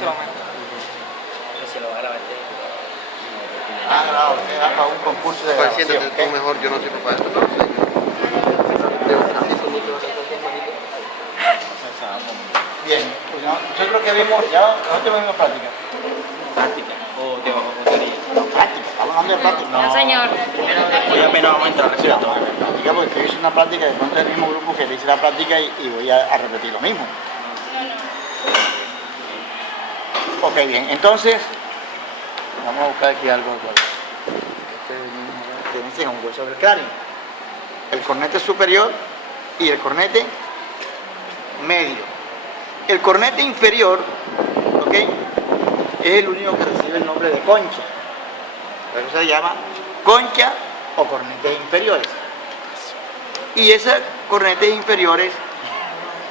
se lo aumenta. Se lo va a grabar. Ah, claro, usted va para un concurso de Pues grabación. siéntate tú mejor, yo no sirvo para esto, no sé. Bien, pues yo creo que vimos, ya nosotros vimos práctica. Práctica. O teoría. No, práctica, estamos hablando de práctica. No, señor. Hoy apenas vamos a entrar, Sí, vamos a ver, práctica, porque yo hice una práctica, de pronto el mismo grupo que le hice la práctica y voy a repetir lo mismo. Ok, bien, entonces, vamos a buscar aquí algo. Tienen un hueso del cráneo. El cornete superior y el cornete medio. El cornete inferior, ¿ok? Es el único que recibe el nombre de concha. Por eso se llama concha o cornetes inferiores. Y esos cornetes inferiores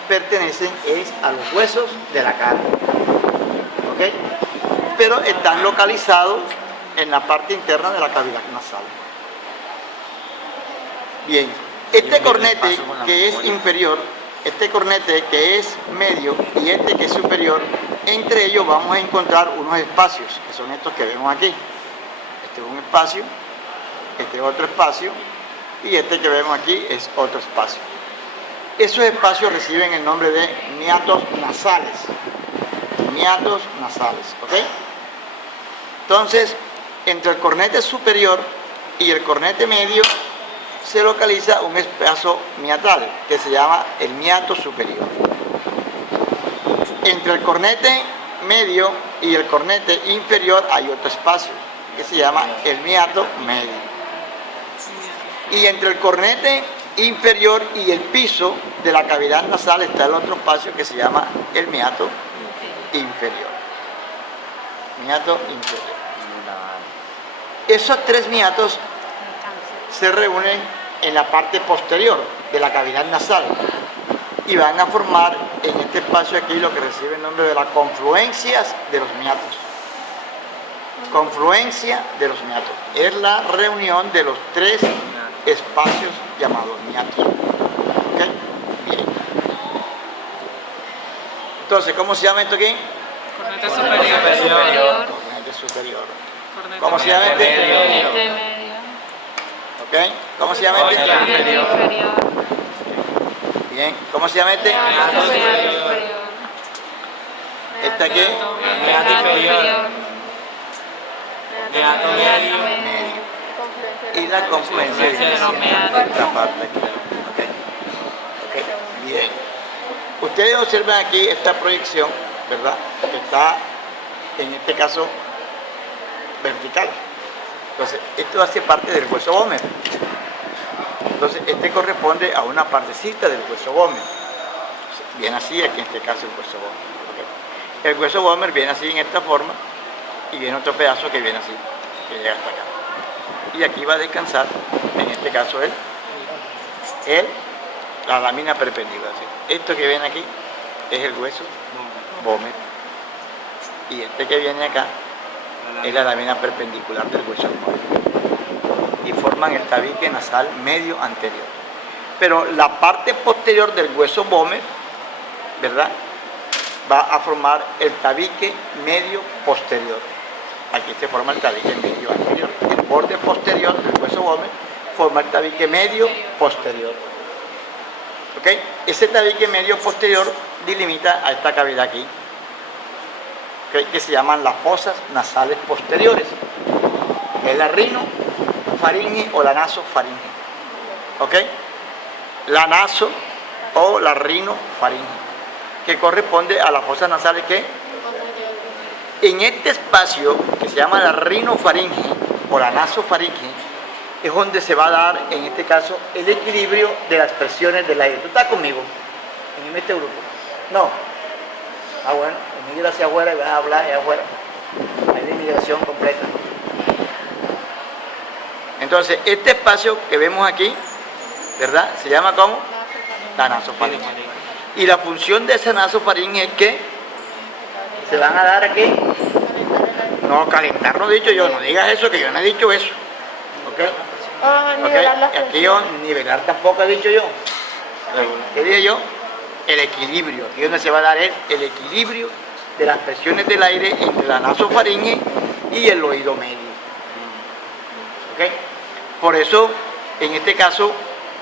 pertenecen a los huesos de la cara. ¿Ok? Pero están localizados en la parte interna de la cavidad nasal. Bien, este cornete que es inferior, este cornete que es medio y este que es superior, entre ellos vamos a encontrar unos espacios, que son estos que vemos aquí. Este es un espacio, este es otro espacio y este que vemos aquí es otro espacio. Esos espacios reciben el nombre de meatos nasales. Meatos nasales, ¿ok? Entonces, entre el cornete superior y el cornete medio se localiza un espacio meatal que se llama el meato superior. Entre el cornete medio y el cornete inferior hay otro espacio que se llama el meato medio. Y entre el cornete inferior y el piso de la cavidad nasal está el otro espacio que se llama el meato inferior. Meato inferior. Esos tres meatos se reúnen en la parte posterior de la cavidad nasal y van a formar en este espacio aquí lo que recibe el nombre de las confluencias de los meatos. Confluencia de los meatos. Es la reunión de los tres espacios llamados meatos. ¿Ok? Bien. Entonces, ¿cómo se llama esto aquí? Cornete superior. Cornete superior. Cornete ¿Cómo se llama este? Cornete medio. ¿Ok? ¿Cómo se llama este? Cornete inferior. Bien. ¿Cómo se llama este? Meato superior. Este aquí. Meato inferior. Meato medio. Medio. Y la confluencia Confluencia de los meatos. esta parte aquí. Ok. Ok. Bien. Ustedes observan aquí esta proyección, ¿verdad? Que está, en este caso, vertical. Entonces, esto hace parte del hueso Böhmer. Entonces, este corresponde a una partecita del hueso Böhmer. Viene así, aquí en este caso el hueso Böhmer. ¿Okay? El hueso Böhmer viene así en esta forma y viene otro pedazo que viene así, que llega hasta acá. Y aquí va a descansar, en este caso la lámina perpendicular. ¿Sí? Esto que viene aquí es el hueso Böhmer. Y este que viene acá es la lámina perpendicular del hueso Böhmer. Y forman el tabique nasal medio anterior. Pero la parte posterior del hueso Böhmer, ¿verdad?, va a formar el tabique medio posterior. Aquí se forma el tabique medio anterior. El borde posterior del hueso Böhmer forma el tabique medio posterior. ¿Ok? Ese tabique medio posterior delimita a esta cavidad aquí, ¿okay?, que se llaman las fosas nasales posteriores. Es la rinofaringe o la nasofaringe. ¿Ok? La naso o la rinofaringe, que corresponde a las fosas nasales que en este espacio que se llama la rinofaringe o la nasofaringe es donde se va a dar, en este caso, el equilibrio de las presiones del aire. ¿Tú estás conmigo en este grupo? No. Ah, bueno, migra hacia afuera y vas a hablar allá afuera. Hay la inmigración completa. Entonces, este espacio que vemos aquí, ¿verdad?, se llama ¿cómo? La nasofaringe. Y la función de esa nasofaringe es que se van a dar aquí. No, calentar no he dicho yo, no digas eso, que yo no he dicho eso. ¿Ok? ¿Ok? Aquí yo, nivelar tampoco he dicho yo. ¿Qué dije yo? El equilibrio. Aquí donde se va a dar es el equilibrio de las presiones del aire entre la nasofaringe y el oído medio. ¿Ok? Por eso, en este caso,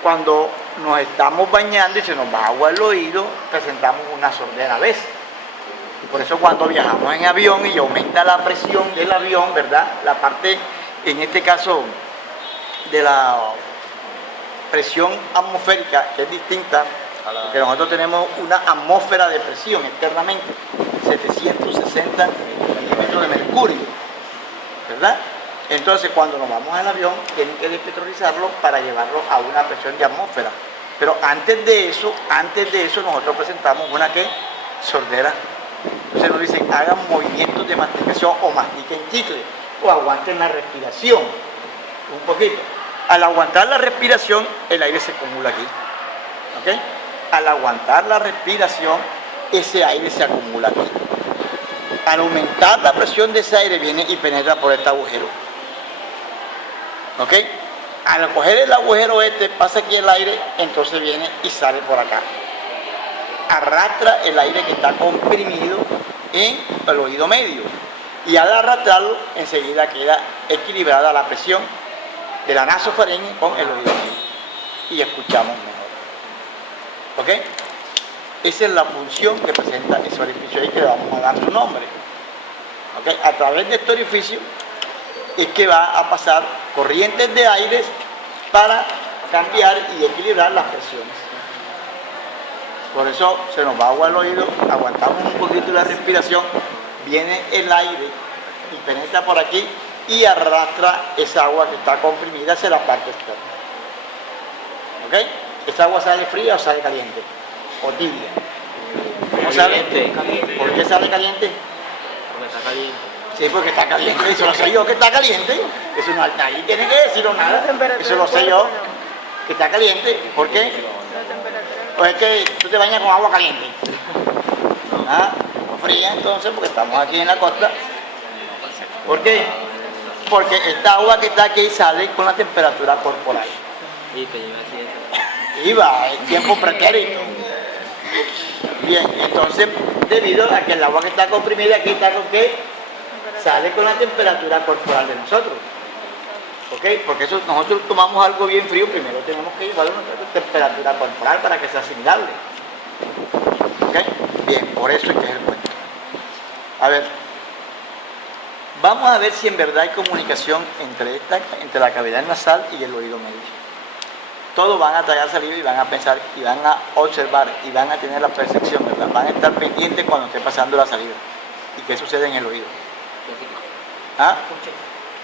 cuando nos estamos bañando y se nos va agua al oído, presentamos una sordera a veces. Por eso cuando viajamos en avión y aumenta la presión del avión, ¿verdad? La parte, en este caso, de la presión atmosférica, que es distinta, porque nosotros tenemos una atmósfera de presión externamente, 760 milímetros de mercurio, ¿verdad? Entonces, cuando nos vamos al avión, tienen que despetrolizarlo para llevarlo a una presión de atmósfera. Pero antes de eso, nosotros presentamos una que sordera. Entonces nos dicen, hagan movimientos de masticación o mastiquen chicle o aguanten la respiración un poquito. Al aguantar la respiración, el aire se acumula aquí. ¿Ok? Al aguantar la respiración, ese aire se acumula aquí. Al aumentar la presión de ese aire, viene y penetra por este agujero. ¿Ok? Al coger el agujero este, pasa aquí el aire, entonces viene y sale por acá. Arrastra el aire que está comprimido en el oído medio. Y al arrastrarlo, enseguida queda equilibrada la presión de la nasofaringe con el oído medio. Y escuchamos mejor. ¿Ok? Esa es la función que presenta ese orificio ahí, que le vamos a dar su nombre. ¿Ok? A través de este orificio es que va a pasar corrientes de aire para cambiar y equilibrar las presiones. Por eso se nos va agua al oído, aguantamos un poquito la respiración, viene el aire y penetra por aquí y arrastra esa agua que está comprimida hacia la parte externa. ¿Ok? ¿Esa agua sale fría o sale caliente? ¿O tibia? ¿Cómo sale? Caliente. ¿Por qué sale caliente? Porque está caliente. Sí, porque está caliente, eso lo sé yo que está caliente. Eso no, nadie tiene que decirlo nada. Eso lo sé yo, que está caliente. ¿Por qué? Pues es que tú te bañas con agua caliente. ¿Ah? Fría entonces, porque estamos aquí en la costa. ¿Por qué? Porque esta agua que está aquí sale con la temperatura corporal. Y te lleva así. Iba, el tiempo pretérito. Bien, entonces, debido a que el agua que está comprimida aquí está con qué, sale con la temperatura corporal de nosotros. ¿Ok? Porque eso, nosotros tomamos algo bien frío, primero tenemos que llevarlo a nuestra temperatura corporal para que sea asimilable. ¿Ok? Bien, por eso es que es el cuento. A ver, vamos a ver si en verdad hay comunicación entre la cavidad nasal y el oído medio. Todos van a tragar saliva y van a pensar y van a observar y van a tener la percepción, ¿verdad? Van a estar pendientes cuando esté pasando la saliva. ¿Y qué sucede en el oído? ¿Ah?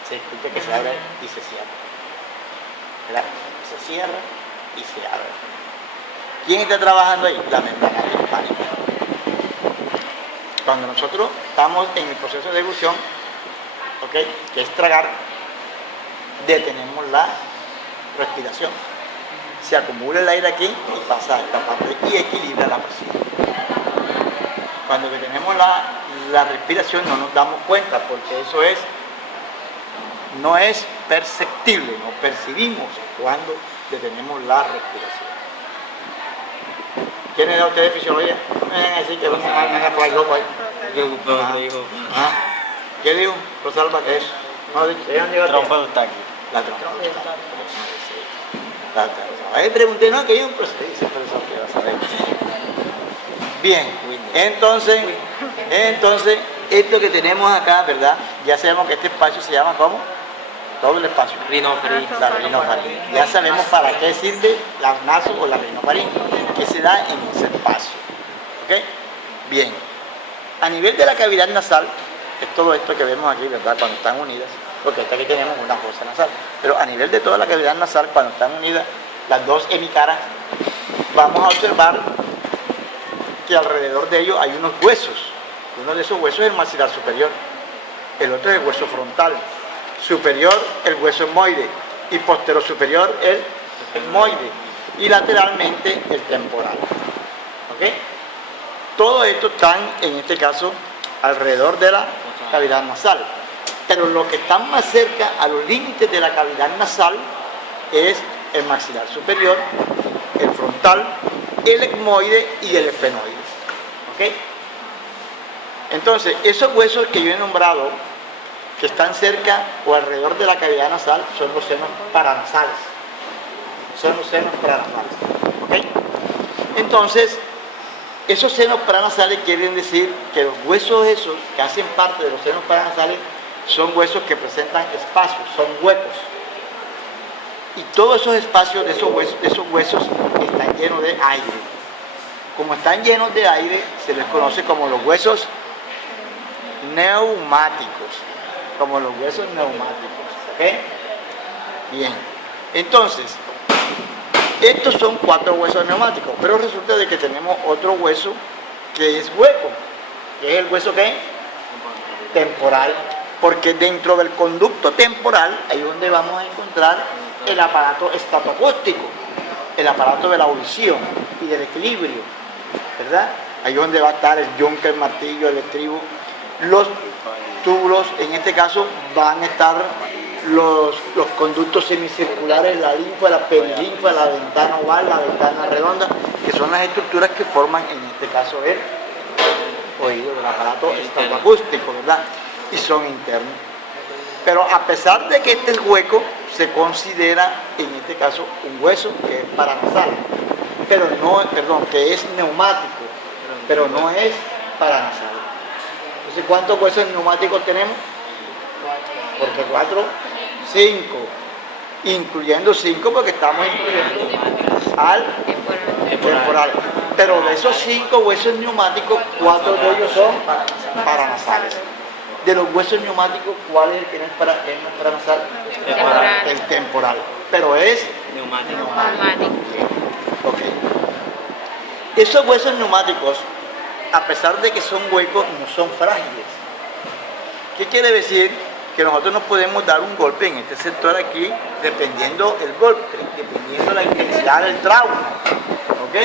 Se escucha que se abre y se cierra. ¿Verdad? Se cierra y se abre. ¿Quién está trabajando ahí? La membrana timpánica. Cuando nosotros estamos en el proceso de deglución, ¿ok?, que es tragar, detenemos la respiración. Se acumula el aire aquí y pasa a esta parte y equilibra la presión. Cuando detenemos la respiración no nos damos cuenta, porque eso no es perceptible, no percibimos cuando detenemos la respiración. ¿Quiénes de ustedes fisiología? No me vengan a decir que vamos a por ahí loco ahí. No, dijo. ¿Ah? ¿Qué digo? Rosalba, ¿qué es? No, ¿de dónde llegó? Trompa de Eustaquio. La trompa. Ahí pregunté, no, que hay un profesor, dice el profesor que va a saber. Bien, entonces, esto que tenemos acá, ¿verdad? Ya sabemos que este espacio se llama ¿cómo? Todo el espacio. Rinofaringe. La rinofaringe. Ya sabemos para qué sirve la naso o la rinofaringe, que se da en ese espacio. ¿Ok? Bien. A nivel de la cavidad nasal, es todo esto que vemos aquí, ¿verdad? Cuando están unidas, porque hasta aquí tenemos una fosa nasal. Pero a nivel de toda la cavidad nasal, cuando están unidas las dos hemicaras, vamos a observar que alrededor de ellos hay unos huesos. Uno de esos huesos es el maxilar superior, el otro es el hueso frontal. Superior, el hueso etmoide, y posterior superior, el etmoide, y lateralmente el temporal. ¿Ok? Todo esto están, en este caso, alrededor de la cavidad nasal. Pero lo que están más cerca a los límites de la cavidad nasal es el maxilar superior, el frontal, el etmoide y el esfenoide. ¿Ok? Entonces, esos huesos que yo he nombrado, que están cerca o alrededor de la cavidad nasal, son los senos paranasales. Son los senos paranasales. ¿Ok? Entonces, esos senos paranasales quieren decir que los huesos esos que hacen parte de los senos paranasales son huesos que presentan espacios, son huecos. Y todos esos espacios de esos huesos están llenos de aire. Como están llenos de aire, se les conoce como los huesos neumáticos. Como los huesos neumáticos. ¿Ok? Bien. Entonces, estos son 4 huesos neumáticos, pero resulta de que tenemos otro hueso que es hueco, que es el hueso ¿qué? Temporal, porque dentro del conducto temporal, ahí es donde vamos a encontrar el aparato estatoacústico, el aparato de la audición y del equilibrio, ¿verdad? Ahí es donde va a estar el yunque, el martillo, el estribo, los túbulos, en este caso van a estar los conductos semicirculares, la linfa, la perilinfa, la ventana oval, la ventana redonda, que son las estructuras que forman en este caso el oído del aparato estatoacústico, ¿verdad? Y son internos. Pero a pesar de que este es hueco, se considera en este caso un hueso que es paranasal, pero no, perdón, que es neumático, pero no es paranasal. Entonces, ¿cuántos huesos neumáticos tenemos? Porque 4, 5, incluyendo 5 porque estamos incluyendo al temporal. Pero de esos 5 huesos neumáticos, 4 de ellos son paranasales. De los huesos neumáticos, ¿cuál es el que no es paranasal? Temporal. El temporal. Pero es Neumático. Neumático. ok. Esos huesos neumáticos, a pesar de que son huecos, no son frágiles. ¿Qué quiere decir? Que nosotros nos podemos dar un golpe en este sector aquí, dependiendo el golpe, dependiendo la intensidad del trauma, ¿ok?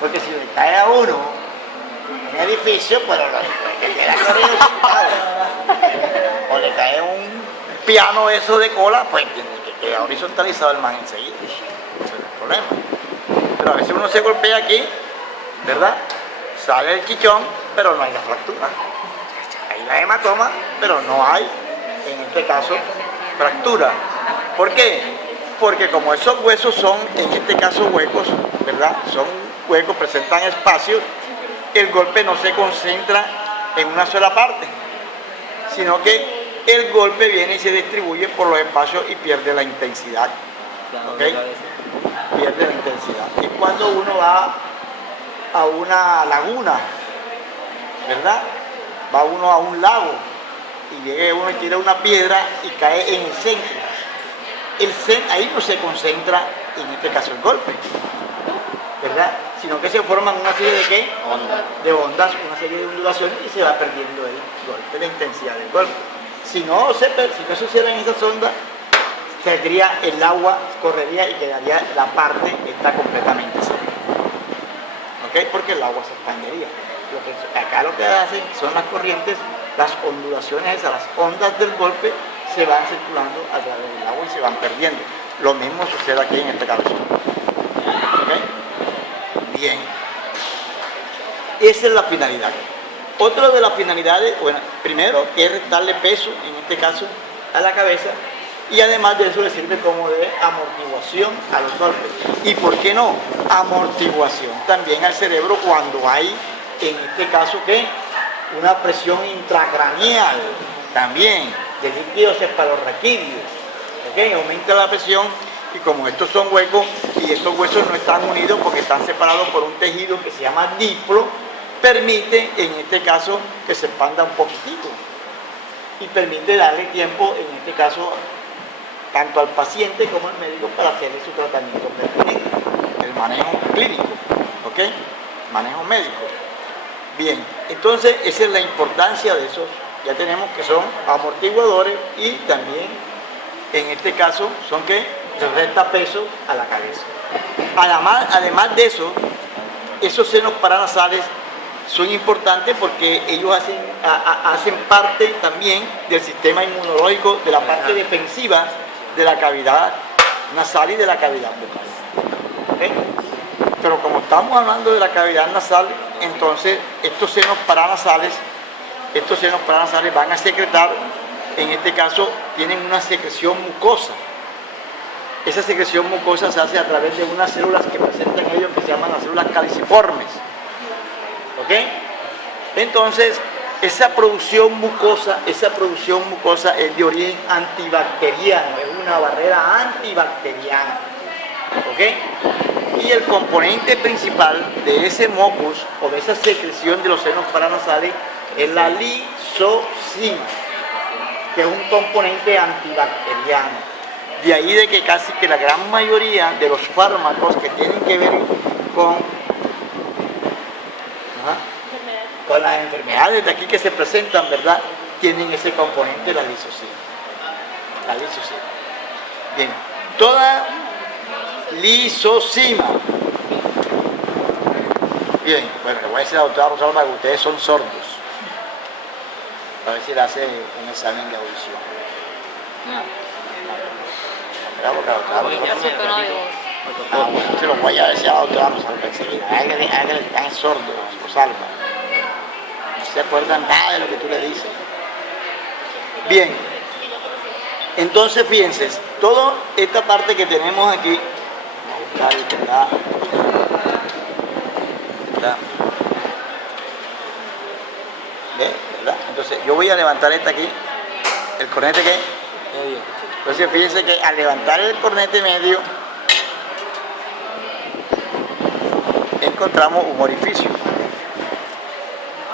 Porque si le cae a uno en el edificio, pues que llega corriendo sentado, o le cae un piano eso de cola, pues tiene que quedar horizontalizado el man enseguida, ese es el problema. Pero a veces uno se golpea aquí, ¿verdad? Sale el quichón, pero no hay la fractura. Hay la hematoma, pero no hay, en este caso, fractura. ¿Por qué? Porque como esos huesos son, en este caso, huecos, ¿verdad? Son huecos, presentan espacios, el golpe no se concentra en una sola parte, sino que el golpe viene y se distribuye por los espacios y pierde la intensidad. ¿Ok? Pierde la intensidad. Y cuando uno va a una laguna, ¿verdad? Va uno a un lago y llega uno y tira una piedra y cae en el centro. Ahí no se concentra, en este caso, el golpe, ¿verdad? Sino que se forman una serie de ¿qué? De ondas, una serie de ondulaciones y se va perdiendo el golpe, la intensidad del golpe. Si no sucediera en esas ondas, saldría el agua, correría y quedaría la parte está completamente seca. ¿Ok? Porque el agua se expandiría. Acá lo que hacen son las corrientes, las ondulaciones esas, las ondas del golpe se van circulando a través del agua y se van perdiendo. Lo mismo sucede aquí en este cabezón. ¿Ok? Bien. Esa es la finalidad. Otra de las finalidades, bueno, primero es darle peso, en este caso, a la cabeza, y además de eso le sirve como de amortiguación a los golpes. ¿Y por qué no? Amortiguación también al cerebro cuando hay, en este caso, ¿qué? Una presión intracraneal también de líquidos cefalorraquídeos. ¿Ok? Aumenta la presión y como estos son huecos y estos huesos no están unidos porque están separados por un tejido que se llama diplo, permite en este caso que se expanda un poquitito y permite darle tiempo, en este caso, tanto al paciente como al médico para hacerle su tratamiento pertinente, el manejo clínico, ¿ok? Manejo médico. Bien, entonces esa es la importancia de esos, ya tenemos que son amortiguadores y también, en este caso, son que les resta peso a la cabeza. Además de eso, esos senos paranasales son importantes porque ellos hacen parte también del sistema inmunológico, de la parte defensiva de la cavidad nasal y de la cavidad bucal. ¿Okay? Pero como estamos hablando de la cavidad nasal, entonces estos senos paranasales estos senos paranasales van a secretar, en este caso tienen una secreción mucosa. Esa secreción mucosa se hace a través de unas células que presentan ellos que se llaman las células caliciformes. ¿Ok? Entonces, esa producción mucosa es de origen antibacteriano, es una barrera antibacteriana. ¿Ok? Y el componente principal de ese mucus o de esa secreción de los senos paranasales es la lisocima, que es un componente antibacteriano. De ahí de que casi que la gran mayoría de los fármacos que tienen que ver con las enfermedades de aquí que se presentan, ¿verdad? Tienen ese componente, la lisocima. La lisocima. Bien, toda lisocima. Bien, bueno, le voy a decir a la doctora Rosalba que ustedes son sordos. A ver si le hace un examen de audición. Bravo, Yo soy tono de voz. Bueno, se lo voy a decir a la doctora Rosalba enseguida. Hágale, están sordos, Rosalba. No se acuerdan nada de lo que tú le dices. Bien, entonces fíjense, toda esta parte que tenemos aquí, ¿ve? ¿Verdad? Entonces yo voy a levantar esta aquí, el cornete que Medio. entonces fíjense que al levantar el cornete medio encontramos un orificio.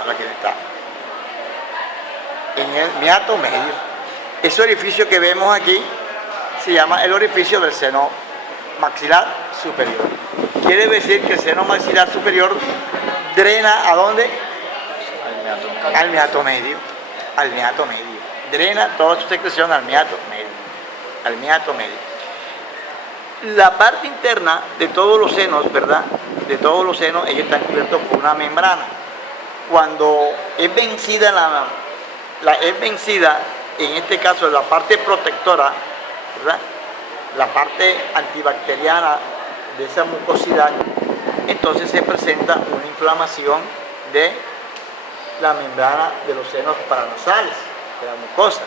Ahora que está en el meato medio. Ese orificio que vemos aquí se llama el orificio del seno maxilar superior. Quiere decir que el seno maxilar superior drena ¿a dónde? Al meato medio. Al meato medio. Drena toda su secreción al meato medio. Al meato medio. La parte interna de todos los senos, ¿verdad? De todos los senos, ellos están cubiertos por una membrana. Cuando es vencida es vencida, en este caso la parte protectora, ¿verdad? La parte antibacteriana de esa mucosidad, entonces se presenta una inflamación de la membrana de los senos paranasales, de la mucosa,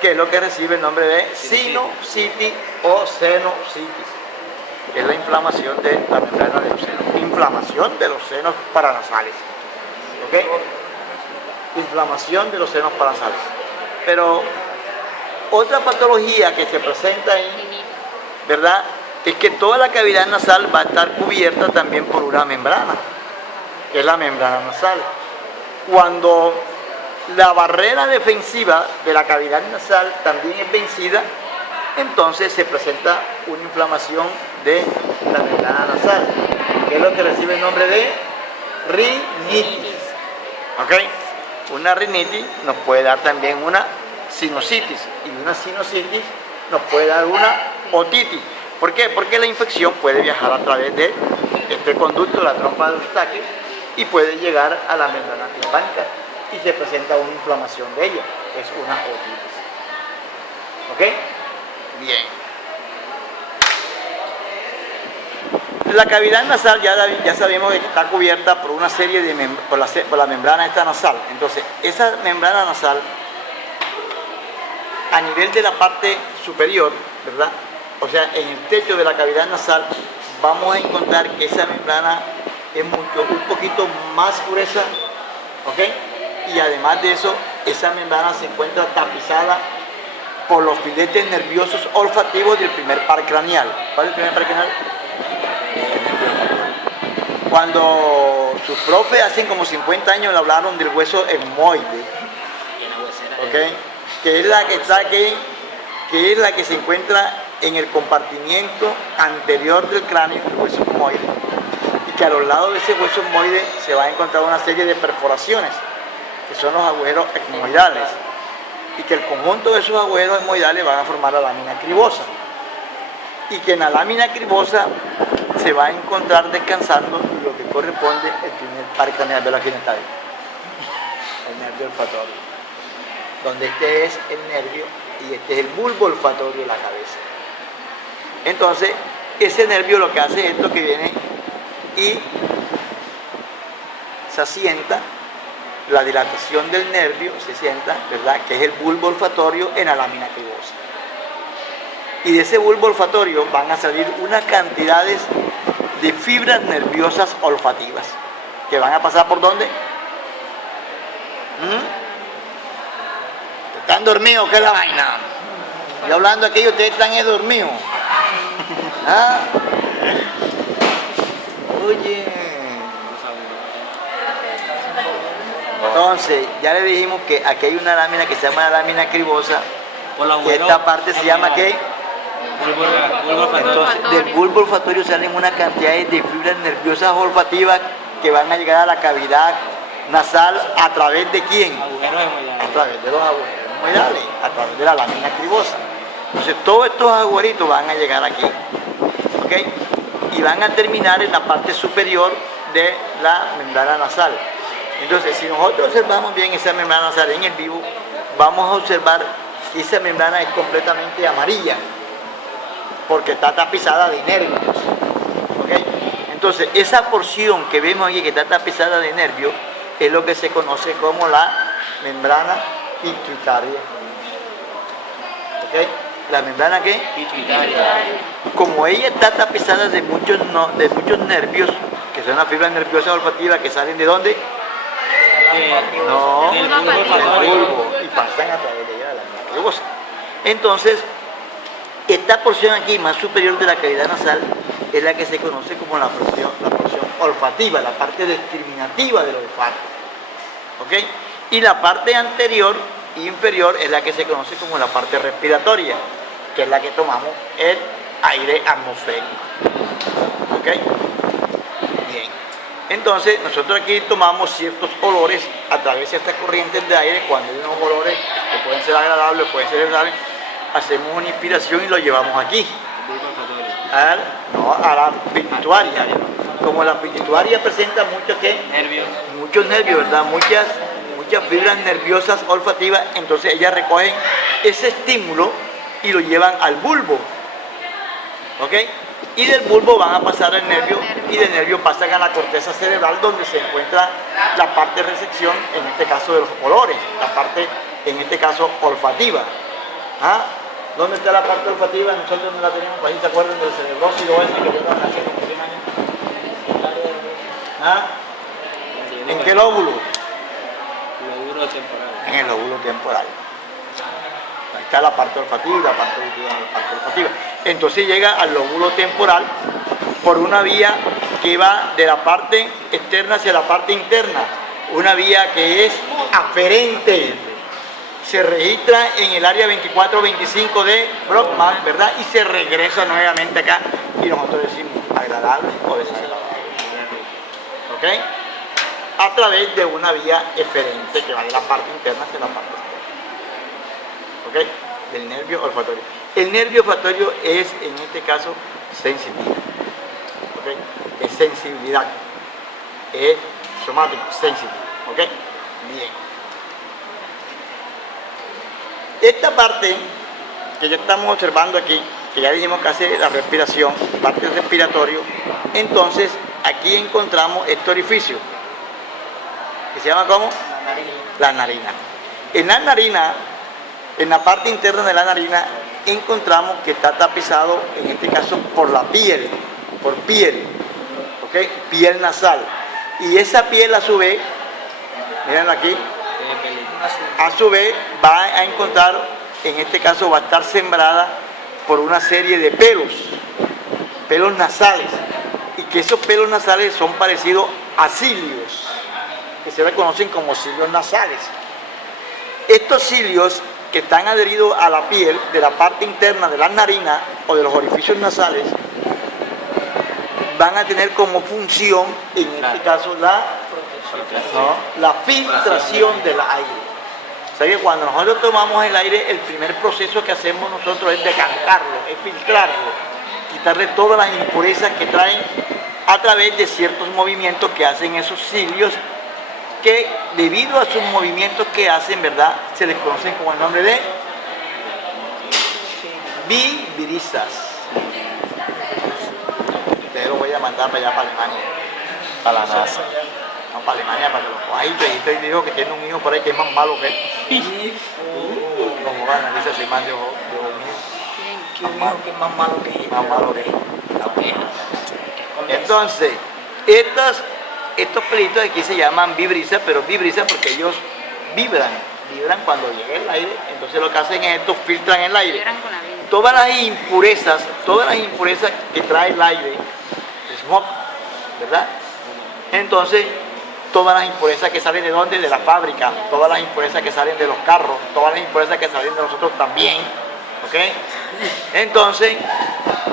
que es lo que recibe el nombre de sinusitis o senositis, que es la inflamación de la membrana de los senos, inflamación de los senos paranasales, ¿ok? Inflamación de los senos paranasales. Pero otra patología que se presenta ahí, ¿verdad?, es que toda la cavidad nasal va a estar cubierta también por una membrana, que es la membrana nasal. Cuando la barrera defensiva de la cavidad nasal también es vencida, entonces se presenta una inflamación de la membrana nasal, que es lo que recibe el nombre de rinitis. ¿Ok? Una rinitis nos puede dar también una sinusitis, y una sinusitis nos puede dar una otitis. ¿Por qué? Porque la infección puede viajar a través de este conducto, la trompa de Eustaquio, y puede llegar a la membrana timpánica y se presenta una inflamación de ella, es una otitis. ¿Ok? Bien. La cavidad nasal ya sabemos que está cubierta por una serie de por la membrana esta nasal. Entonces, esa membrana nasal, a nivel de la parte superior, ¿verdad? O sea, en el techo de la cavidad nasal, vamos a encontrar que esa membrana es un poquito más gruesa, ¿ok? Y además de eso, esa membrana se encuentra tapizada por los filetes nerviosos olfativos del primer par craneal. ¿Cuál es el primer par craneal? Cuando sus profes hace como 50 años le hablaron del hueso etmoide, ¿ok? Que es la que está aquí, que es la que se encuentra en el compartimiento anterior del cráneo, el hueso etmoide, y que a los lados de ese hueso etmoide se va a encontrar una serie de perforaciones, que son los agujeros etmoidales, y que el conjunto de esos agujeros etmoidales van a formar la lámina cribosa, y que en la lámina cribosa se va a encontrar descansando lo que corresponde el primer par craneal de la genital, el nervio olfatorio, donde este es el nervio y este es el bulbo olfatorio de la cabeza. Entonces, ese nervio lo que hace es esto, que viene y se asienta la dilatación del nervio, se sienta, ¿verdad? Que es el bulbo olfatorio en la lámina cribosa. Y de ese bulbo olfatorio van a salir unas cantidades de fibras nerviosas olfativas que van a pasar por ¿dónde? ¿Están dormidos? ¿Qué es la vaina? Yo hablando aquí y ustedes están dormidos. ¿Ah? Oye. Entonces, ya le dijimos que aquí hay una lámina que se llama la lámina cribosa. Que esta parte se llama ¿qué? Entonces, del bulbo olfatorio salen una cantidad de fibras nerviosas olfativas que van a llegar a la cavidad nasal a través de quién? A través de los agujeros hemorroidales, a través de la lámina cribosa. Entonces, todos estos agujeritos van a llegar aquí, ¿ok? Y van a terminar en la parte superior de la membrana nasal. Entonces, si nosotros observamos bien esa membrana nasal en el vivo, vamos a observar que esa membrana es completamente amarilla, porque está tapizada de nervios, ¿ok? Entonces, esa porción que vemos aquí que está tapizada de nervios es lo que se conoce como la membrana pituitaria, ¿ok? ¿La membrana qué? Pituitaria. Como ella está tapizada de muchos nervios, que son las fibras nerviosas olfativas que salen ¿de dónde? No, del bulbo, y pasan a través de ella la lámina cribosa. Entonces, esta porción aquí, más superior de la cavidad nasal, es la que se conoce como la porción olfativa, la parte discriminativa del olfato. ¿Ok? Y la parte anterior e inferior es la que se conoce como la parte respiratoria, que es la que tomamos el aire atmosférico. ¿Ok? Bien. Entonces, nosotros aquí tomamos ciertos olores a través de estas corrientes de aire. Cuando hay unos olores que pueden ser agradables, pueden ser desagradables, hacemos una inspiración y lo llevamos aquí. A la pituitaria. Como la pituitaria presenta muchos nervios, ¿verdad? Muchas fibras nerviosas olfativas, entonces ellas recogen ese estímulo y lo llevan al bulbo. ¿Ok? Y del bulbo van a pasar al nervio y del nervio pasan a la corteza cerebral, donde se encuentra la parte de recepción, en este caso de los olores, la parte, en este caso, olfativa. ¿Ah? ¿Dónde está la parte olfativa? Nosotros no la tenemos, ahí se acuerdan del cerebrócido ese que yo estaba haciendo como 100 años. ¿Ah? ¿En qué lóbulo? Lóbulo temporal. En el lóbulo temporal. Ahí está la parte olfativa, la parte auditiva, la parte olfativa. Entonces llega al lóbulo temporal por una vía que va de la parte externa hacia la parte interna, una vía que es aferente. Se registra en el área 24-25 de Brockman, ¿verdad? Y se regresa nuevamente acá y nosotros decimos agradable o desagradable. ¿Ok? A través de una vía eferente que va de la parte interna hacia la parte externa. ¿Ok? Del nervio olfatorio. El nervio olfatorio es, en este caso, sensibilidad. ¿Ok? Es sensibilidad. Es somático, sensible. ¿Ok? Bien. Esta parte que ya estamos observando aquí, que ya dijimos que hace la respiración, parte del respiratorio, entonces aquí encontramos este orificio, que se llama ¿cómo? La narina. En la narina, en la parte interna de la narina, encontramos que está tapizado, en este caso, por la piel, por piel, ¿ok? Piel nasal. Y esa piel a su vez, mírenlo aquí, a su vez va a encontrar, en este caso va a estar sembrada por una serie de pelos nasales, y que esos pelos nasales son parecidos a cilios, que se reconocen como cilios nasales. Estos cilios que están adheridos a la piel de la parte interna de las narinas o de los orificios nasales van a tener como función, en este caso, la filtración del aire. O sea que cuando nosotros tomamos el aire, el primer proceso que hacemos nosotros es decantarlo, es filtrarlo, quitarle todas las impurezas que traen a través de ciertos movimientos que hacen esos cilios, que debido a sus movimientos que hacen, ¿verdad?, se les conocen como el nombre de virisas. Ustedes lo voy a mandar para allá, para Alemania, para la NASA. vamos para Alemania para que lo coja. Y dijo que tiene un hijo por ahí que es más malo que él. Como van a dice man de ojo mío. Más malo que él. Más malo que él. Entonces, estos pelitos aquí se llaman vibrisa, pero vibrisa porque ellos vibran cuando llega el aire. Entonces lo que hacen es estos filtran el aire. Vibran con la vida. Todas las impurezas que trae el aire, smog, ¿verdad? Entonces, todas las impurezas que salen de dónde, de la fábrica, todas las impurezas que salen de los carros, todas las impurezas que salen de nosotros también, ¿ok? Entonces,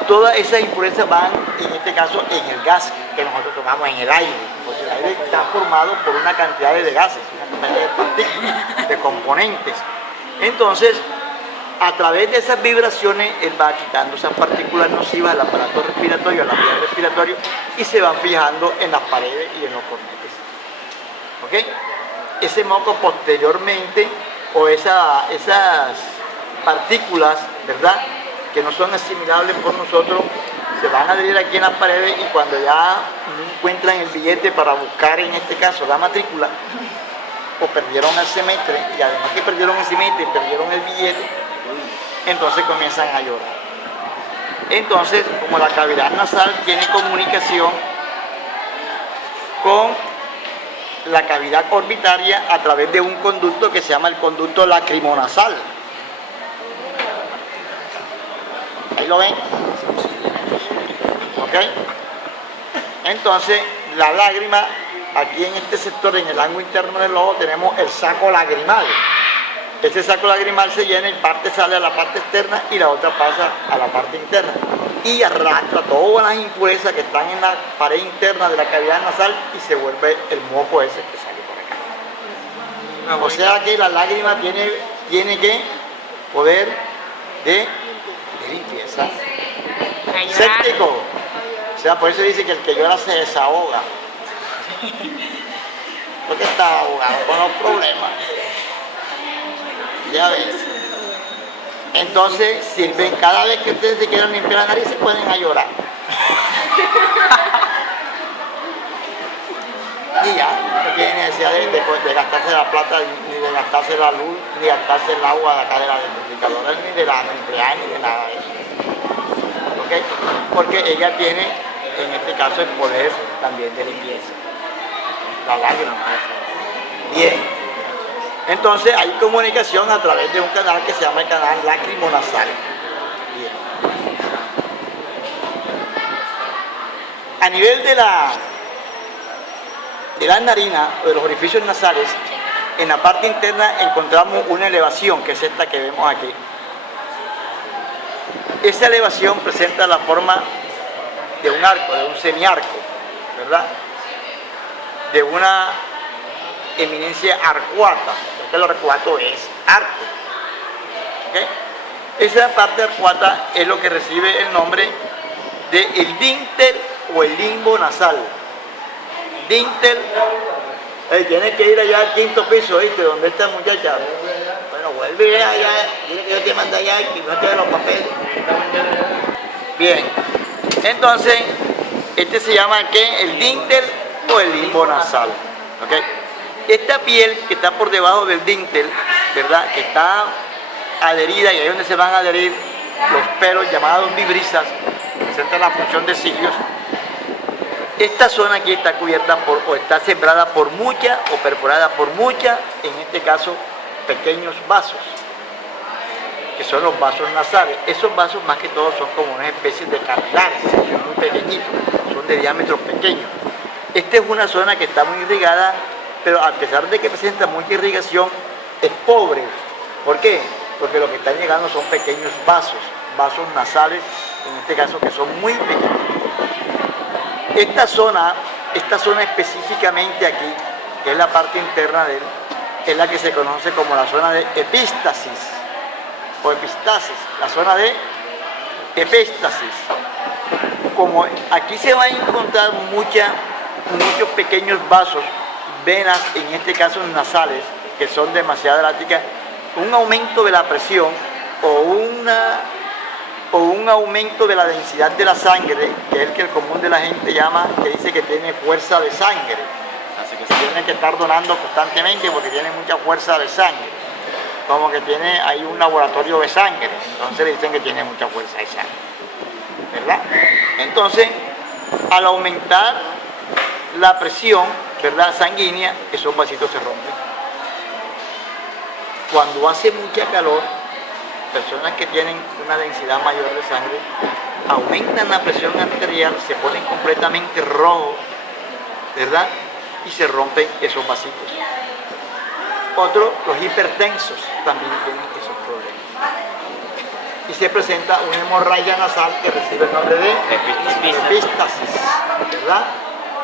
todas esas impurezas van, en este caso, en el gas que nosotros tomamos, en el aire, porque el aire está formado por una cantidad de gases, una cantidad de partículas, de componentes. Entonces, a través de esas vibraciones, él va quitando esas partículas nocivas al aparato respiratorio, a la vía respiratoria, y se van fijando en las paredes y en los cornetes. ¿Ok? Ese moco posteriormente, o esas partículas, ¿verdad?, que no son asimilables por nosotros, se van a adherir aquí en las paredes, y cuando ya encuentran el billete para buscar, en este caso, la matrícula, o perdieron el semestre, y además que perdieron el semestre, perdieron el billete, entonces comienzan a llorar. Entonces, como la cavidad nasal tiene comunicación con la cavidad orbitaria a través de un conducto que se llama el conducto lacrimonasal. ¿Ahí lo ven? ¿Ok? Entonces, la lágrima, aquí en este sector, en el ángulo interno del ojo, tenemos el saco lagrimal. Ese saco lagrimal se llena y parte sale a la parte externa y la otra pasa a la parte interna. Y arrastra todas las impurezas que están en la pared interna de la cavidad nasal y se vuelve el moco ese que sale por acá. O sea que la lágrima tiene que poder de limpieza. Séptico. O sea, por eso dice que el que llora se desahoga. Porque está ahogado con los problemas. Ya ves. Entonces sirven, cada vez que ustedes se quieran limpiar la nariz se pueden a llorar. Y ya, no tienen necesidad de gastarse la plata, ni de gastarse la luz, ni de gastarse el agua de acá de la electrificadora, ni de la nuclear, ni de nada de eso. ¿Ok? Porque ella tiene, en este caso, el poder también de limpieza. La lágrima. Bien. Entonces hay comunicación a través de un canal que se llama el canal lacrimonasal. Bien. A nivel de las narinas o de los orificios nasales, en la parte interna encontramos una elevación, que es esta que vemos aquí. Esa elevación presenta la forma de un arco, de un semiarco, ¿verdad? De una eminencia arcuata. El arcuato es arco. ¿Okay? Esa parte arcuata es lo que recibe el nombre de el dintel o el limbo nasal. Dintel, tienes que ir allá al quinto piso, ¿viste? Donde está muchacha. Bueno, vuelve allá, dile que yo te mando allá y que no te den los papeles. Bien, entonces, este se llama ¿qué? El dintel o el limbo nasal. ¿Okay? Esta piel que está por debajo del dintel, ¿verdad?, que está adherida, y ahí es donde se van a adherir los pelos llamados vibrisas, que presentan la función de cilios. Esta zona aquí está cubierta o está sembrada por muchas o perforada por muchas, en este caso, pequeños vasos, que son los vasos nasales. Esos vasos más que todo son como una especie de capilares, son muy pequeñitos, son de diámetro pequeño. Esta es una zona que está muy irrigada, pero a pesar de que presenta mucha irrigación, es pobre. ¿Por qué? Porque lo que están llegando son pequeños vasos nasales, en este caso, que son muy pequeños. Esta zona específicamente aquí, que es la parte interna de él, es la que se conoce como la zona de epístasis o epistasis, la zona de epístasis. Como aquí se van a encontrar muchos pequeños vasos, venas, en este caso nasales, que son demasiado elásticas, un aumento de la presión o un aumento de la densidad de la sangre, que es el que el común de la gente llama, que dice que tiene fuerza de sangre. Hace que tiene que estar donando constantemente porque tiene mucha fuerza de sangre. Como que tiene ahí un laboratorio de sangre, entonces le dicen que tiene mucha fuerza de sangre, ¿verdad? Entonces, al aumentar la presión, ¿verdad?, sanguínea, esos vasitos se rompen. Cuando hace mucha calor, personas que tienen una densidad mayor de sangre aumentan la presión arterial, se ponen completamente rojos, ¿verdad?, y se rompen esos vasitos. Otros, los hipertensos, también tienen esos problemas. Y se presenta una hemorragia nasal que recibe el nombre de epístasis, ¿verdad?,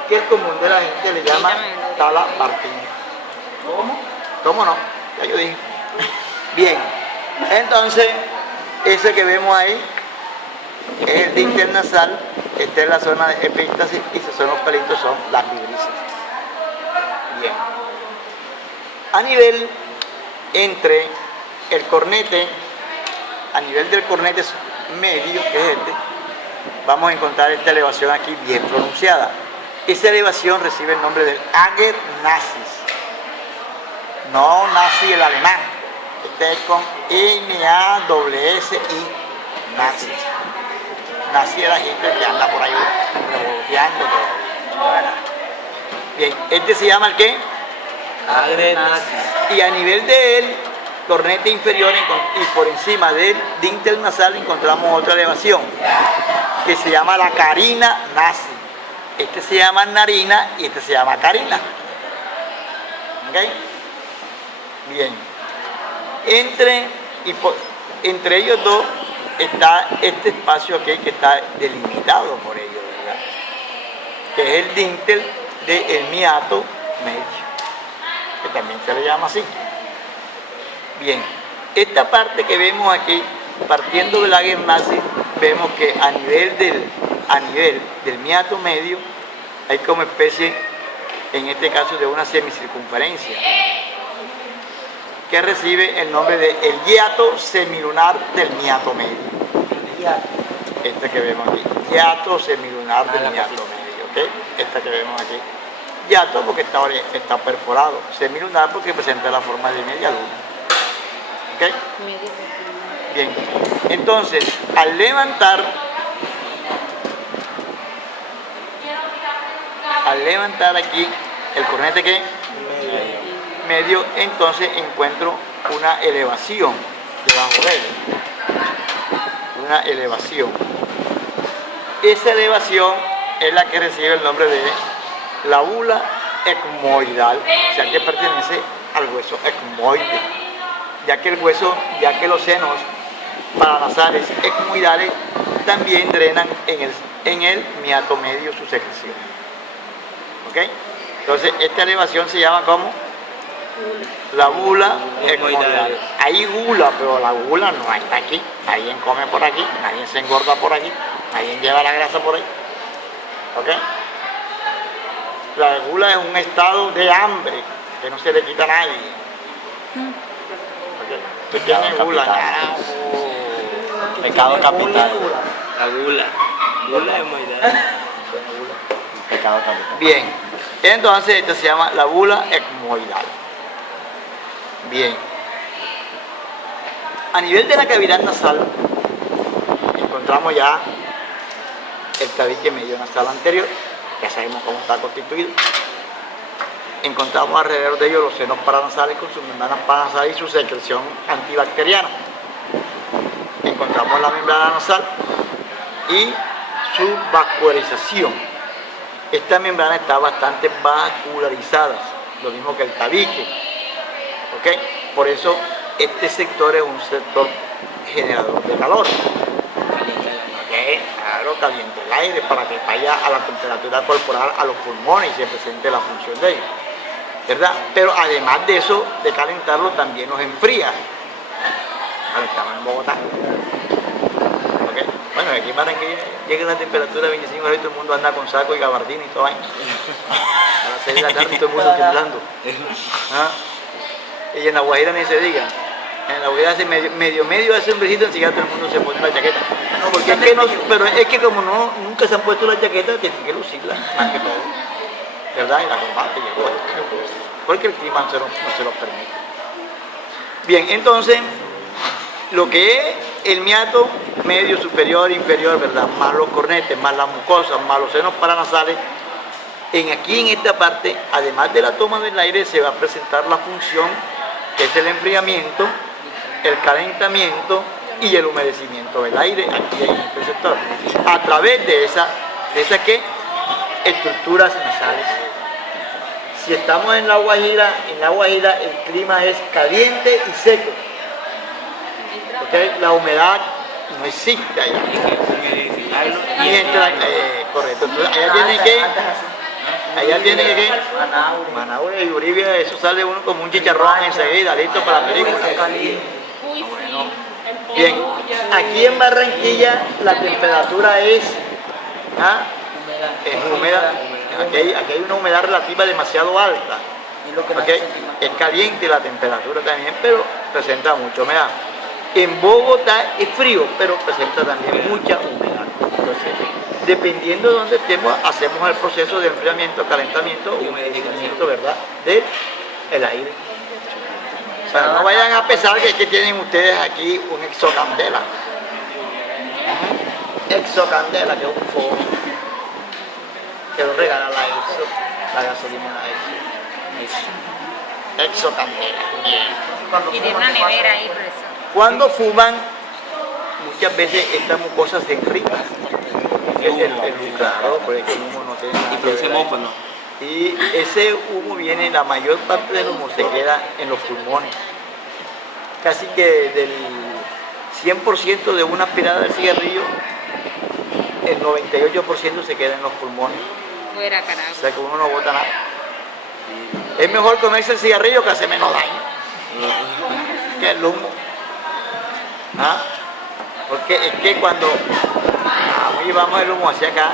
que el común de la gente le llama talabartina. ¿Cómo? ¿Cómo no? Ya yo dije. Bien, entonces, ese que vemos ahí es el dintel nasal, esta es la zona de epístasis y esos son los pelitos, son las vibrisas. Bien. A nivel entre el cornete, a nivel del cornete medio, que es este, vamos a encontrar esta elevación aquí bien pronunciada. Esa elevación recibe el nombre del Ager nazis. No nazi el alemán. Este es con N-A-S-S-I, nazis. Nazi es la gente que anda por ahí revoloteando todo. Bien, este se llama el ¿qué? Ager nazis. Y a nivel de él, cornete inferior y por encima del dintel nasal encontramos otra elevación que se llama la carina nazi. Este se llama narina y este se llama carina. ¿Ok? Bien. Entre ellos dos está este espacio aquí que está delimitado por ellos, ¿verdad?, que es el dintel del miato medio, que también se le llama así. Bien, esta parte que vemos aquí, partiendo del Ager nazis, vemos que a nivel del miato medio hay como especie, en este caso, de una semicircunferencia que recibe el nombre de el hiato semilunar del miato medio. Este que vemos aquí, hiato semilunar del miato medio, ¿ok? Esta que vemos aquí, hiato porque está perforado, semilunar porque presenta la forma de media luna, ¿ok? Bien, entonces, al levantar aquí el cornete que medio, entonces encuentro una elevación debajo de él, una elevación. Esa elevación es la que recibe el nombre de la bula ecmoidal, o sea que pertenece al hueso ecmoide, ya que los senos paranasales ecmoidales también drenan en el miato medio su secreción. ¿Ok? Entonces esta elevación se llama como la bula ecmoidal. Hay gula, pero la gula no está aquí. Nadie come por aquí, nadie se engorda por aquí, nadie lleva la grasa por ahí. ¿Ok? La gula es un estado de hambre que no se le quita a nadie. ¿Ok? Tú tienes gula, carajo. Pecado capital. La gula. Gula hemorroidal. Pecado capital. Bien, entonces esto se llama la bula ecmoidal. Bien. A nivel de la cavidad nasal, encontramos ya el tabique medio nasal anterior, ya sabemos cómo está constituido. Encontramos alrededor de ellos los senos paranasales con sus membranas paranasales y su secreción antibacteriana. Encontramos la membrana nasal y su vascularización. Esta membrana está bastante vascularizada, lo mismo que el tabique. ¿Ok? Por eso este sector es un sector generador de calor. ¿Ok? Claro, calienta el aire para que vaya a la temperatura corporal a los pulmones y se presente la función de ellos, ¿verdad? Pero además de eso, de calentarlo, también nos enfría. Ahora estamos en Bogotá. ¿Ok? Bueno, aquí en Barranquilla llega la temperatura de 25 grados y todo el mundo anda con saco y gabardina y todo ahí. A las 6 de la tarde todo el mundo temblando. ¿Ah? Y en la Guajira ni se diga. En la Guajira hace medio hace un brisito, enseguida todo el mundo se pone la chaqueta. No, porque es que no, pero es que como nunca se han puesto la chaqueta, tienen que lucirla, más que todo. ¿verdad? Y la combate y el cuerpo, porque el clima no se lo permite. Bien, entonces, lo que es el miato medio, superior, inferior, ¿verdad? Más los cornetes, más las mucosas, más los senos paranasales, aquí en esta parte, además de la toma del aire, se va a presentar la función que es el enfriamiento, el calentamiento y el humedecimiento del aire aquí en este sector, a través de esas ¿qué? Estructuras nasales. Si estamos en la Guajira el clima es caliente y seco. ¿Okay? La humedad no existe allá. Mientras, correcto. Entonces, allá tiene que Manaure y Uribe, eso sale uno como un chicharrón enseguida, listo para la película. Bien, aquí en Barranquilla la temperatura es húmeda. Aquí hay una humedad relativa demasiado alta. ¿Okay? Es caliente la temperatura también, pero presenta mucha humedad. En Bogotá es frío, pero presenta también mucha humedad. Entonces, dependiendo de donde estemos, hacemos el proceso de enfriamiento, calentamiento, humedecimiento, ¿verdad? Del aire. Pero no vayan a pensar que tienen ustedes aquí un exocandela. Exocandela, que es un fuego que lo regala la gasolina a eso. Exocandela. Y tiene una nevera ahí, por eso. Cuando fuman, muchas veces estas mucosas se enriquecen. Claro, porque el humo no tiene nada que ver. Y ese humo viene, la mayor parte del humo se queda en los pulmones. Casi que del 100% de una aspirada del cigarrillo, el 98% se queda en los pulmones. Fuera, carajo. O sea que uno no bota nada. Es mejor comerse el cigarrillo que hace menos daño que el humo. Porque es que cuando llevamos el humo hacia acá,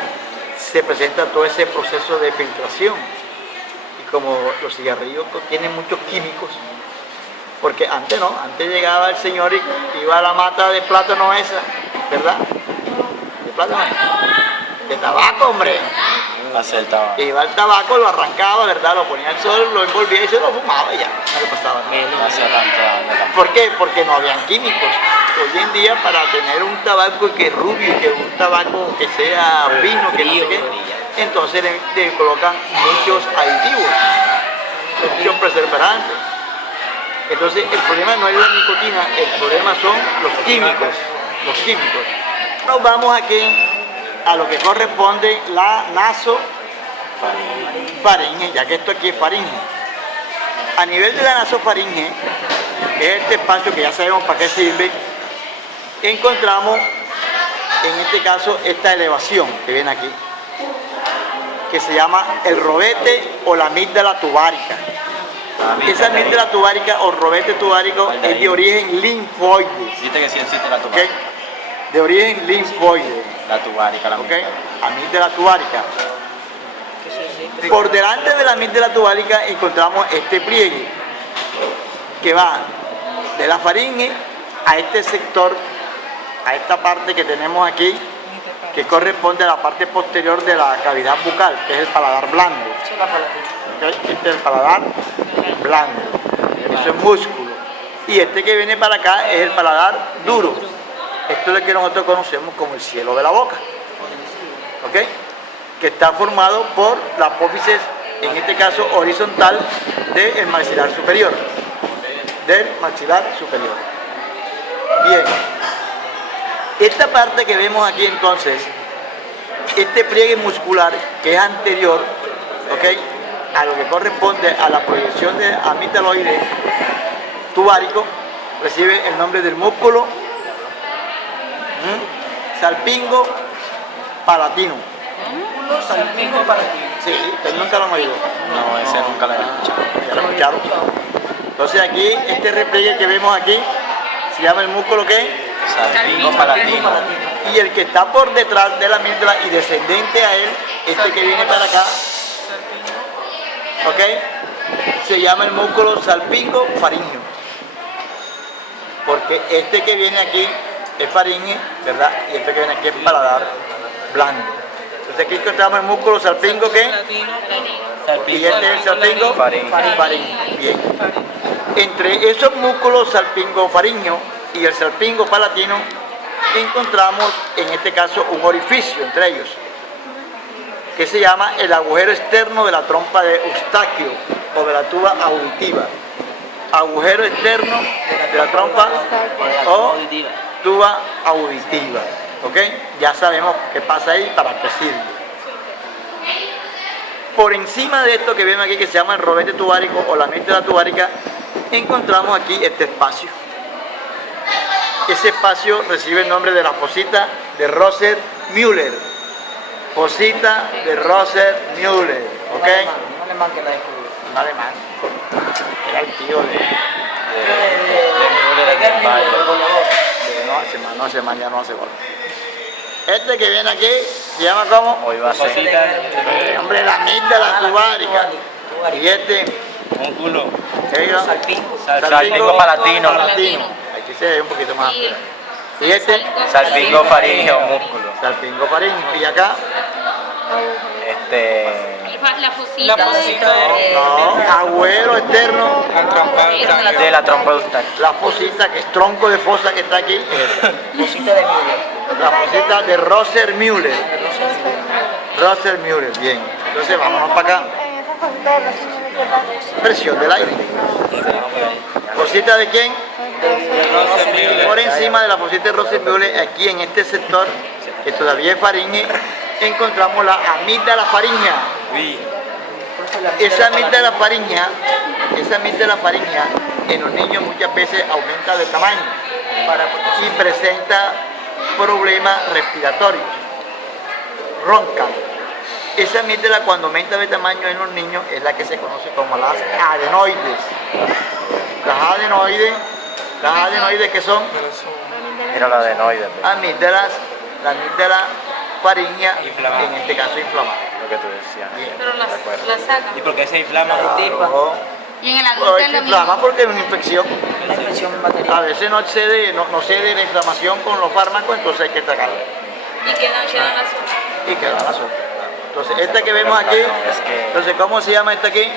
se presenta todo ese proceso de filtración. Y como los cigarrillos tienen muchos químicos, porque antes no, antes llegaba el señor y iba a la mata de plátano esa, ¿verdad? De plátano, de tabaco, hombre. Hacer el tabaco. Iba al tabaco, lo arrancaba, ¿verdad? Lo ponía al sol, lo envolvía y se lo fumaba y ya, no le pasaba nada. No hacía tanto daño. ¿Por qué? Porque no habían químicos. Hoy en día, para tener un tabaco que es rubio, que un tabaco que sea fino, que no sé qué, entonces le colocan muchos aditivos, muchos preservantes. Entonces el problema no es la nicotina, el problema son los químicos. Nos vamos aquí a lo que corresponde la nasofaringe, ya que esto aquí es faringe. A nivel de la nasofaringe, que es este espacio que ya sabemos para qué sirve, encontramos en este caso esta elevación que viene aquí, que se llama el robete o la amígdala tubárica. Esa amígdala tubárica o robete tubárico es de origen linfoide. Viste que sí existe la tubárica. ¿Okay? De origen linfoide. La tubárica, ¿Okay? Amígdala tubárica. Por delante de la amígdala tubárica encontramos este pliegue que va de la faringe a este sector, a esta parte que tenemos aquí, que corresponde a la parte posterior de la cavidad bucal, que es el paladar blando. ¿Okay? Este es el paladar blando, eso es músculo. Y este que viene para acá es el paladar duro. Esto es lo que nosotros conocemos como el cielo de la boca. ¿Ok? Que está formado por la apófisis, en este caso horizontal, del maxilar superior. Bien. Esta parte que vemos aquí entonces, este pliegue muscular que es anterior, ¿ok?, a lo que corresponde a la proyección de amigdaloide tubárico, recibe el nombre del músculo salpingo palatino. Músculo salpingo palatino. Sí, pero nunca lo han oído. No, ese nunca lo he escuchado. ¿Ya lo escucharon? Entonces aquí, este repliegue que vemos aquí, se llama el músculo ¿qué? Salpingo palatino. Y el que está por detrás de la amígdala y descendente a él, este que viene para acá, ¿ok?, se llama el músculo salpingo faríngeo. Porque este que viene aquí es faringe, ¿verdad? Y este que viene aquí es paladar blando. Entonces aquí encontramos el músculo salpingo ¿qué? Y este es el salpingo faríngeo. Bien. Entre esos músculos salpingofaríngeo y el salpingo palatino encontramos en este caso un orificio entre ellos que se llama el agujero externo de la trompa de Eustaquio o de la tuba auditiva. Agujero externo de la trompa o tuba auditiva. ¿Ok? Ya sabemos qué pasa ahí, para qué sirve. Por encima de esto que vemos aquí, que se llama el robete tubárico o la amígdala tubárica, encontramos aquí este espacio. Ese espacio recibe el nombre de la fosita de Rosser-Müller. Fosita de Rosser-Müller. ¿Ok? Un alemán que la descubrió. Un alemán. Era el tío de... No, ese man ya no hace gol. Este que viene aquí se llama como... Hoy va a ser Hombre, la amígdala tubárica. Y este... músculo. ¿qué digo? Salpingo palatino. Aquí se ve un poquito más. Y este... Salpingo faríngeo, músculo. salpingo faríngeo. Y acá... La fosita, La fosita de... No, agujero externo. La trompa de Eustaquio. De la trompa de Eustaquio. La fosita, que es tronco de fosa que está aquí. Cosita de Müller. La fosita de Rosser-Müller. Rosser-Müller, bien. Entonces vámonos para acá. Presión del aire. ¿Fosita de quién? Por encima de la fosita de Rosser-Müller, aquí en este sector, que todavía es faringe, encontramos la amígdala faríngea. Esa amígdala faríngea en los niños muchas veces aumenta de tamaño y presenta problemas respiratorios, roncan. Esa amígdala cuando aumenta de tamaño en los niños es la que se conoce como las adenoides. Las adenoides que son Mira la adenoide, amígdalas, la amígdala faríngea, en este caso inflamada. lo que tú decías. pero la sacan. ¿Y por qué se inflama? Y en el adulto Pues es se lo inflama mismo. porque es una infección. Una infección A bacteriana. veces no cede la inflamación con los fármacos, entonces hay que tratarla. Y que no quedan las Y queda la sopa. Entonces, esta que vemos aquí, entonces, ¿cómo se llama esta aquí?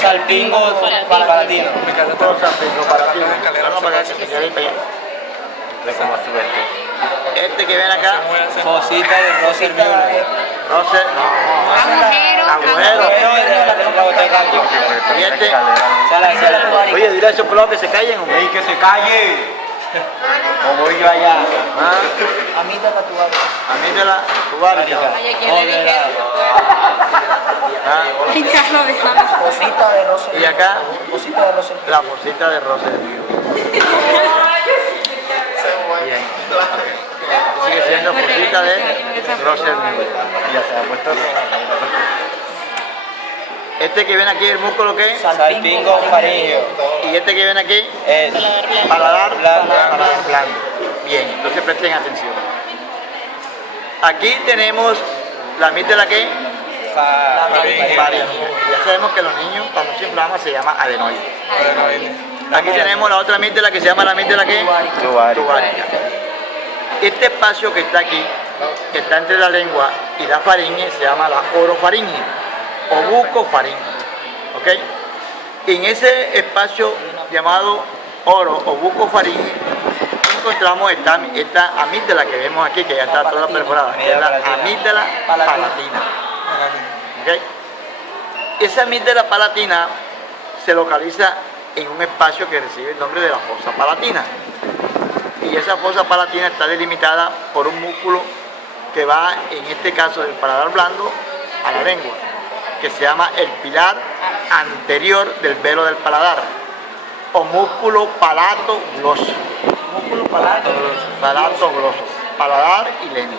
Salpingo palatino. Salpingo palatino. Vamos para acá, que se quede ahí para allá. De cómo sube esto. Este que ven acá, Fosita de Rosser-Müller. Rosser, agujero. Y este, oye, dile a esos pelados que se callen, hombre. ¡Ey, que se calle! ¿O voy yo allá? Amígdala tubárica. Amígdala tubárica. Oye, ¿quién le dijeron? Ah, Ay, Carlos, déjala. Fosita de Rosser. y acá, Fosita de Rosser. la fosita de Rosser. Bien. Sigue siendo fosita de Rosser. Ya se ha puesto. Este que viene aquí, el músculo que es, Salpingo faríngeo. y este que viene aquí, Es paladar blando. blando. Bien, entonces presten atención. Aquí tenemos la amígdala que faríngea. Ya sabemos que los niños cuando se inflaman se llama adenoide. Aquí tenemos la otra amígdala que se llama la amígdala que tubárica. Este espacio que está aquí, que está entre la lengua y la faringe, se llama la orofaringe o bucofaringe. ¿Ok? En ese espacio llamado oro o bucofaringe encontramos esta amígdala que vemos aquí, que ya está toda perforada, que es la amígdala palatina. ¿Ok? Esa amígdala palatina se localiza en un espacio que recibe el nombre de la fosa palatina. Y esa fosa palatina está delimitada por un músculo que va, en este caso, del paladar blando a la lengua, que se llama el pilar anterior del velo del paladar, o músculo palato gloso. Músculo palato gloso, paladar y lengua.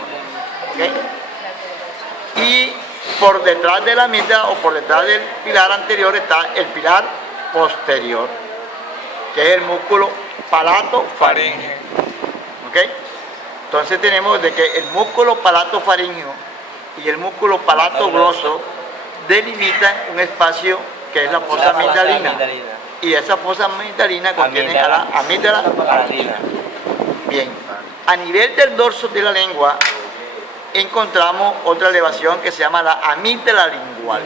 ¿Ok? Y por detrás de la amígdala o por detrás del pilar anterior está el pilar posterior, que es el músculo palato faríngeo. ¿Ok? Entonces tenemos de que el músculo palato faríngeo y el músculo palato gloso delimitan un espacio que es la fosa amigdalina. Y esa fosa amigdalina contiene a la amígdala palatina. Bien, a nivel del dorso de la lengua encontramos otra elevación que se llama la amígdala lingual.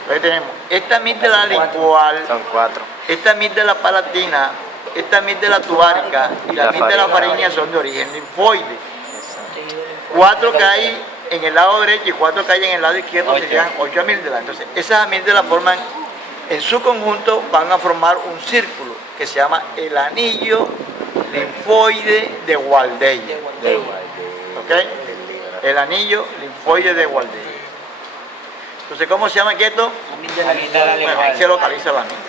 Entonces tenemos esta amígdala lingual, Son 4. esta amígdala palatina, esta amígdala tubárica y la amígdala faríngea son de origen linfoide. 4 que hay en el lado derecho y 4 que hay en el lado izquierdo serían 8 amígdalas. Entonces esas amígdalas forman, en su conjunto van a formar un círculo que se llama el anillo linfoide de Waldeyer. ¿Ok? El anillo linfoide de Waldeyer. Entonces, ¿cómo se llama esto? Amígdala Amígdala Bueno, ahí lingual. se localiza la amígdala.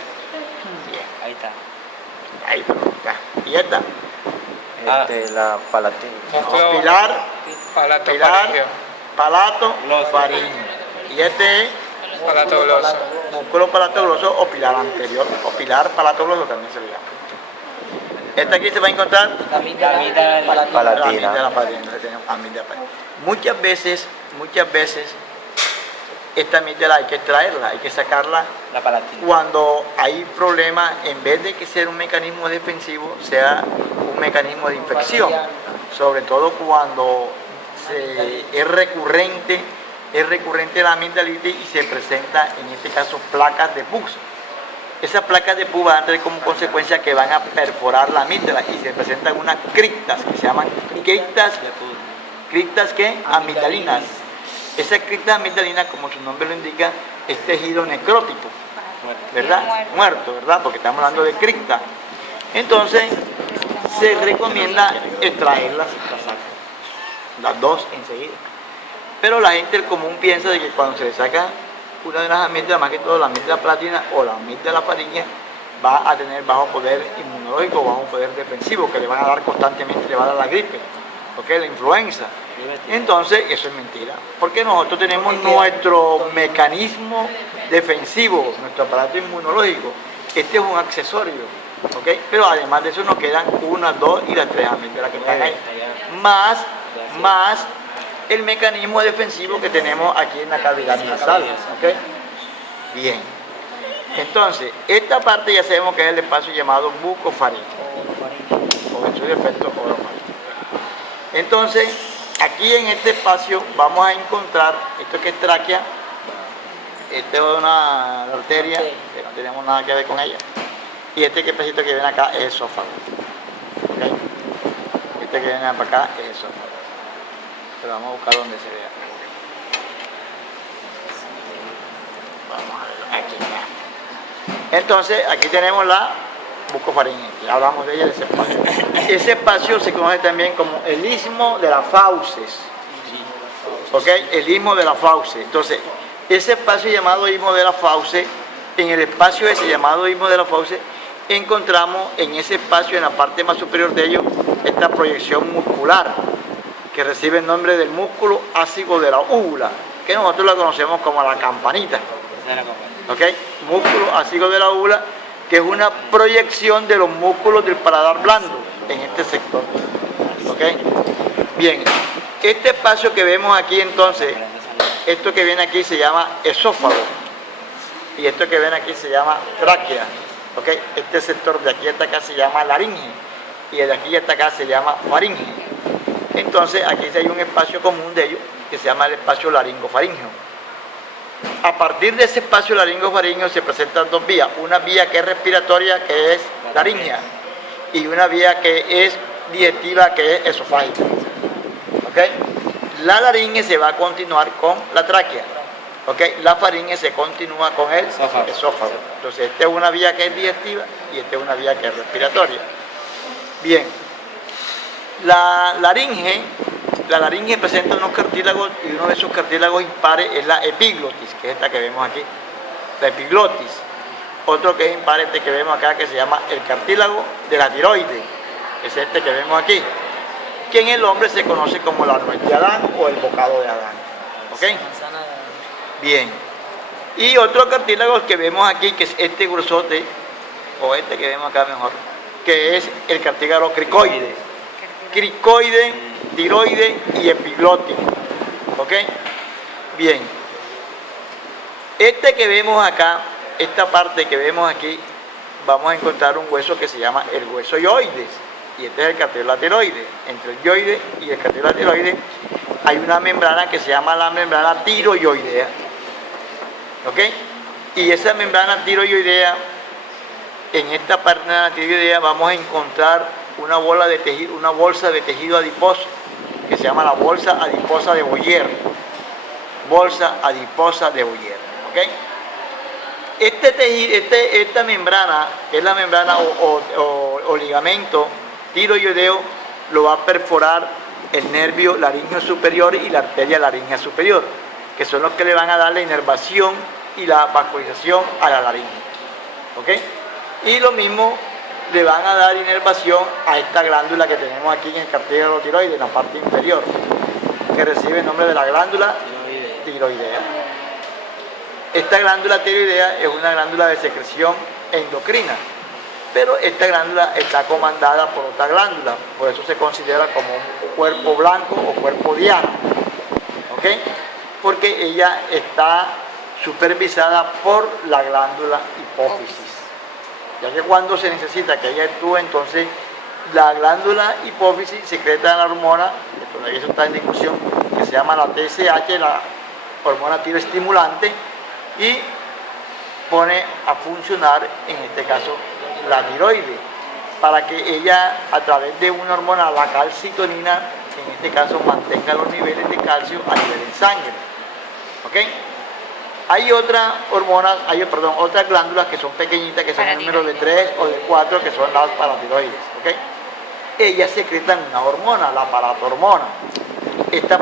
Ahí está. Ahí, pero ya. Y esta, La palatina. pilar, Palato pilar, faríngeo. palato, Gloso. faríngeo. Y este es Palato gloso. músculo palatogloso o pilar anterior, o pilar palatogloso también se le llama. Esta aquí se va a encontrar La amígdala Amígdala palatina. palatina. la amígdala palatina. Entonces tenemos amígdala palatina. Muchas veces, esta amígdala hay que extraerla, hay que sacarla La palatina. cuando hay problemas, en vez de que sea un mecanismo defensivo, sea un mecanismo de infección, sobre todo cuando es recurrente la amigdalitis y se presenta, en este caso, placas de pus. Esas placas de pus van a tener como consecuencia que van a perforar la amígdala y se presentan unas criptas que se llaman criptas ¿qué? Amigdalinas. Esas criptas amigdalinas, como su nombre lo indica, es tejido necrótico, ¿verdad? Muerto, ¿verdad? Porque estamos hablando de cripta. Entonces, se recomienda extraerlas, las dos enseguida. Pero la gente común piensa de que cuando se le saca una de las amígdalas, más que todo la amígdala platina o la amígdala faríngea, va a tener bajo poder inmunológico, bajo poder defensivo, que le van a dar constantemente, le va a dar la gripe, ¿ok? La influenza. Entonces, eso es mentira, porque nosotros tenemos nuestro mecanismo defensivo, nuestro aparato inmunológico. Este es un accesorio, ¿ok? Pero además de eso nos quedan 1, 2 y las 3 amígdalas que están ahí. Más el mecanismo defensivo que tenemos aquí en la cavidad nasal, ¿ok? Bien. Entonces, esta parte ya sabemos que es el espacio llamado bucofaríngeo, con su defecto orofaríngeo. Entonces, aquí en este espacio vamos a encontrar, esto que es tráquea, esta es una arteria, que no tenemos nada que ver con ella, y este que pedacito que viene acá es esófago, ¿ok? Este que viene para acá es esófago, pero vamos a buscar donde se vea. Vamos a ver, aquí ya. Entonces, aquí tenemos la bucofaringe, ya hablamos de ella, de ese espacio. Ese espacio se conoce también como el istmo de las fauces, ¿ok? El istmo de las fauces. Entonces, ese espacio llamado istmo de las fauces, en el espacio ese llamado istmo de las fauces, encontramos en ese espacio, en la parte más superior de ello, esta proyección muscular, que recibe el nombre del músculo ácido de la úvula, que nosotros la conocemos como la campanita, ¿ok? Músculo ácido de la úvula, que es una proyección de los músculos del paladar blando en este sector, ¿ok? Bien, este espacio que vemos aquí entonces, esto que viene aquí se llama esófago, y esto que ven aquí se llama tráquea, ¿ok? Este sector de aquí hasta acá se llama laringe, y el de aquí hasta acá se llama faringe. Entonces aquí hay un espacio común de ellos, que se llama el espacio laringofaringeo. A partir de ese espacio laringofaringeo se presentan dos vías, una vía que es respiratoria, que es laringea, y una vía que es digestiva, que es esofágica, ¿ok? La laringe se va a continuar con la tráquea, ¿ok? La faringe se continúa con el esófago. Entonces esta es una vía que es digestiva y esta es una vía que es respiratoria. Bien, la laringe presenta unos cartílagos, y uno de esos cartílagos impares es la epiglotis, que es esta que vemos aquí, la epiglotis. Otro que es impar, este que vemos acá, que se llama el cartílago de la tiroides, que es este que vemos aquí, que en el hombre se conoce como la nuez de Adán o el bocado de Adán, ¿ok? Bien, y otro cartílago que vemos aquí, que es este gruesote, o este que vemos acá mejor, que es el cartílago cricoide, tiroide y epiglótico, ¿ok? Bien, este que vemos acá, esta parte que vemos aquí, vamos a encontrar un hueso que se llama el hueso yoides, y este es el cartílago tiroides. Entre el yoide y el cartílago tiroides hay una membrana que se llama la membrana tiroidoidea. ¿Ok? Y esa membrana tiroidoidea, en esta parte de la tiroidea vamos a encontrar una bolsa de tejido adiposo que se llama la bolsa adiposa de Boyer. Bolsa adiposa de Boyer. ¿Ok? Esta membrana, que es la membrana o ligamento tiroideo, lo va a perforar el nervio laríngeo superior y la arteria laríngea superior, que son los que le van a dar la inervación y la vascularización a la laringe. ¿Ok? Y lo mismo le van a dar inervación a esta glándula que tenemos aquí en el cartílago tiroides, en la parte inferior, que recibe el nombre de la glándula tiroidea. Esta glándula tiroidea es una glándula de secreción endocrina, pero esta glándula está comandada por otra glándula, por eso se considera como un cuerpo blanco o cuerpo diana, ¿ok? Porque ella está supervisada por la glándula hipófisis, ya que cuando se necesita que ella actúe, entonces la glándula hipófisis secreta la hormona, que todavía eso está en discusión, que se llama la TSH, la hormona tiroestimulante, y pone a funcionar, en este caso, la tiroides, para que ella, a través de una hormona, la calcitonina, en este caso, mantenga los niveles de calcio a nivel en sangre. ¿Ok? Hay otras hormonas, otras glándulas que son pequeñitas, que son el número de 3 o de 4, que son las paratiroides. ¿Ok? Ellas secretan una hormona, la paratormona. Esta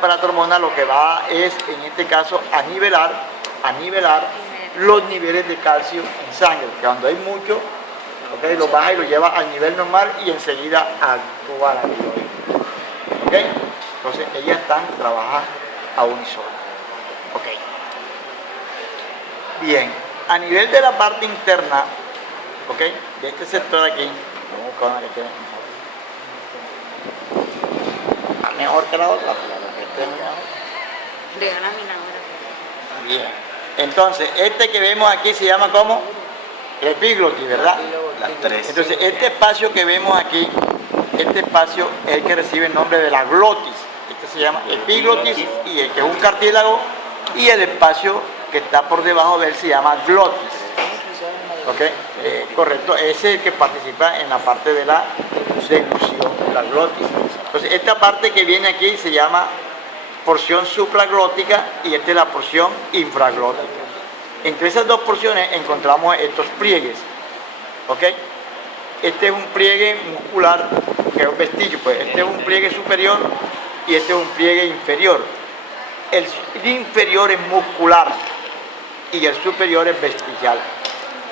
paratormona lo que va es, en este caso, a nivelar los niveles de calcio en sangre. Cuando hay mucho, ¿okay?, lo baja y lo lleva al nivel normal y enseguida actúa la tiroides. ¿Ok? Entonces, ellas trabajan a unísono. Ok. Bien, a nivel de la parte interna, ¿ok?, de este sector aquí, vamos a buscar una que quede mejor que la otra, De la lámina ahora. Bien. Entonces, este que vemos aquí se llama ¿cómo? Epiglotis, ¿verdad? Las tres. Entonces, este espacio que vemos aquí, este espacio es el que recibe el nombre de la glotis. Este se llama epiglotis, y el que es un cartílago, y el espacio que está por debajo de él se llama glotis. ¿Ok? Correcto, ese es el que participa en la parte de la deglución, la glotis. Entonces, esta parte que viene aquí se llama porción supraglótica y esta es la porción infraglótica. Entre esas dos porciones encontramos estos pliegues. ¿Ok? Este es un pliegue muscular, que es un vestigio, pues este es un pliegue superior y este es un pliegue inferior. El inferior es muscular y el superior es vestigial,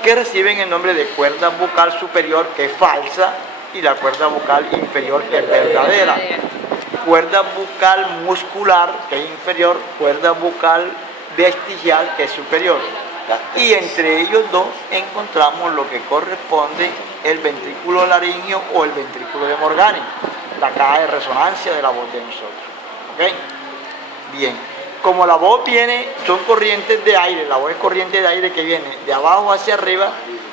que reciben el nombre de cuerda bucal superior, que es falsa, y la cuerda bucal inferior, que es verdadera. Cuerda bucal muscular, que es inferior, cuerda bucal vestigial, que es superior. Y entre ellos dos encontramos lo que corresponde el ventrículo laríngeo o el ventrículo de Morgani, la caja de resonancia de la voz de nosotros. ¿Ok? Bien. Como la voz son corrientes de aire, la voz es corriente de aire que viene de abajo hacia arriba,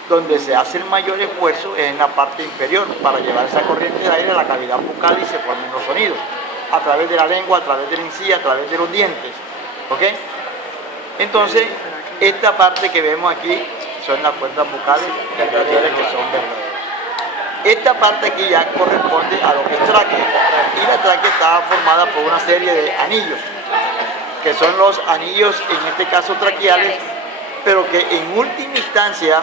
donde se hace el mayor esfuerzo es en la parte inferior para llevar esa corriente de aire a la cavidad bucal y se formen los sonidos a través de la lengua, a través de la encía, a través de los dientes. ¿Ok? Entonces, esta parte que vemos aquí son las cuerdas bucales verdaderas, que son verdaderas. Esta parte aquí ya corresponde a lo que es tráquea, y la tráquea está formada por una serie de anillos, que son los anillos, en este caso traqueales, pero que en última instancia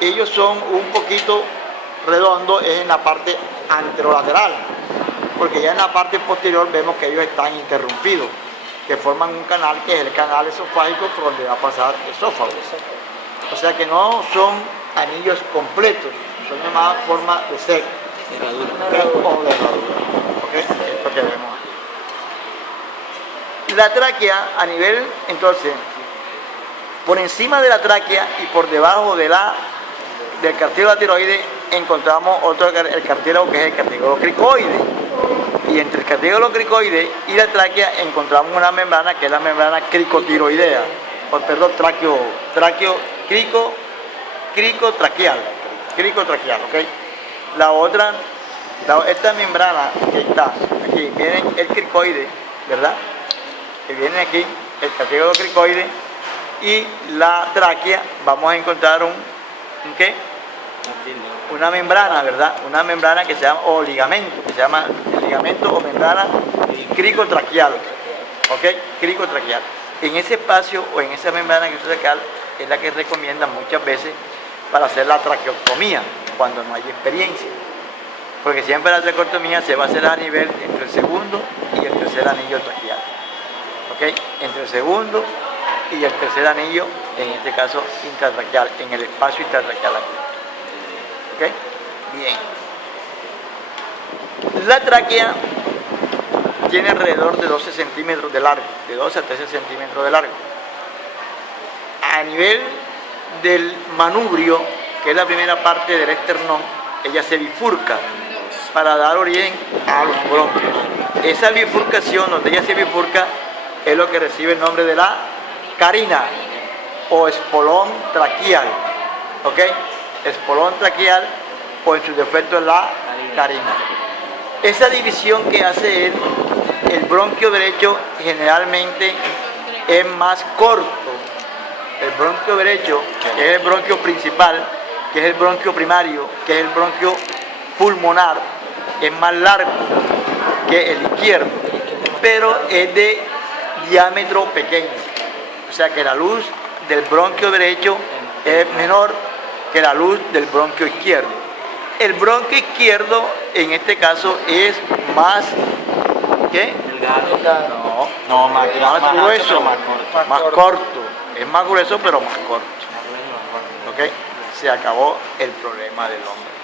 ellos son un poquito redondos, es en la parte anterolateral, porque ya en la parte posterior vemos que ellos están interrumpidos, que forman un canal que es el canal esofágico por donde va a pasar el esófago. O sea que no son anillos completos, son llamadas forma de sec, o de herradura. ¿Okay? Esto que vemos aquí. La tráquea a nivel, entonces, por encima de la tráquea y por debajo de del cartílago tiroides encontramos el cartílago, que es el cartílago cricoide. Y entre el cartílago cricoide y la tráquea encontramos una membrana que es la membrana cricotiroidea, cricotraqueal, ¿ok? La otra Esta membrana que está aquí, viene el cricoide, ¿verdad? Que viene aquí, el trachéodo cricoide, y la tráquea, vamos a encontrar un ¿qué? Una membrana, ¿verdad? Una membrana que se llama, o ligamento, que se llama ligamento o membrana cricotraqueal, ¿ok? Cricotraqueal. En ese espacio o en esa membrana cricotraqueal es la que recomiendan muchas veces para hacer la traqueotomía, cuando no hay experiencia. Porque siempre la traqueotomía se va a hacer a nivel entre el segundo y el tercer anillo traqueal, ¿ok? Entre el segundo y el tercer anillo, en este caso intratraqueal, en el espacio intratraqueal aquí. ¿Ok? Bien. La tráquea tiene alrededor de 12 centímetros de largo, de 12 a 13 centímetros de largo. A nivel del manubrio, que es la primera parte del esternón, ella se bifurca para dar origen a los bronquios. Esa bifurcación, donde ella se bifurca, es lo que recibe el nombre de la carina o espolón traqueal. ¿Ok? Espolón traqueal, o en su defecto la carina. Esa división que hace el bronquio derecho generalmente es más corto. El bronquio derecho, que es el bronquio principal, que es el bronquio primario, que es el bronquio pulmonar, es más largo que el izquierdo, pero es de diámetro pequeño. O sea que la luz del bronquio derecho es menor que la luz del bronquio izquierdo. El bronquio izquierdo, en este caso, es más, ¿qué? No, más grueso, más corto. Es más grueso, pero más corto. ¿Ok? Se acabó el problema del hombre.